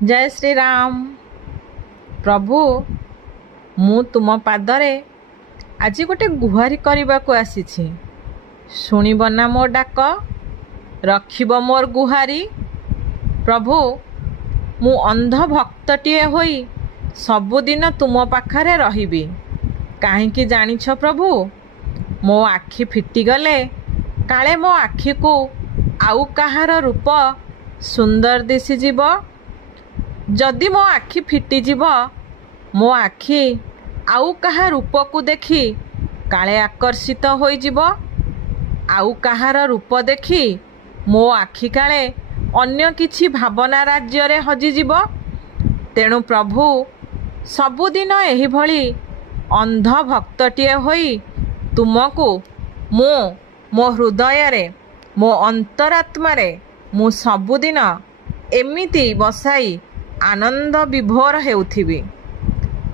जय श्री राम। प्रभु मु तुम पादरे आज गोटे गुहारी करने को आसी। शुणिब ना मो डाक, रखिब मोर गुहारी। प्रभु मु अंध भक्तटिए होई सबुदिन तुम पाखरे रहिबी। काहींकि जानिछ प्रभु, मो आखि फिटिगले काले मो आखि को आउ कहार रूप सुंदर दिशिजिब। जदि मो आखि फिटिजिब, मो आखि आउ कहा रूप को देखी काले आकर्षित होइजिब। आउ कहार रूप देखी मो आखि काले अन्य किछि भावना राज्य रे हजिजिब। तेणु प्रभु सबुदिन एही भली अंध भक्तटिए होई तुमको मो हृदय रे, मो अंतरात्मा रे मु सबुदिन एमिति बसाई आनंद विभोर हेउथिबी।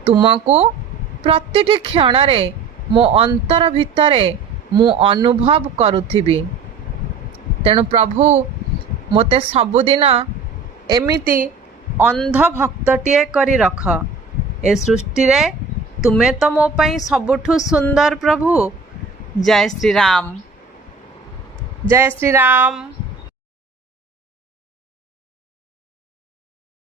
तुमको प्रतिटी क्षण रे मो अंतर भितरे मु अनुभव करुथिबी। तेणु प्रभु मोते सबुदिन एमिति अंध भक्तटिए करी रख। ए सृष्टि रे तुमे तो मो पई सबुठु सुंदर प्रभु। जय श्री राम, जय श्री राम।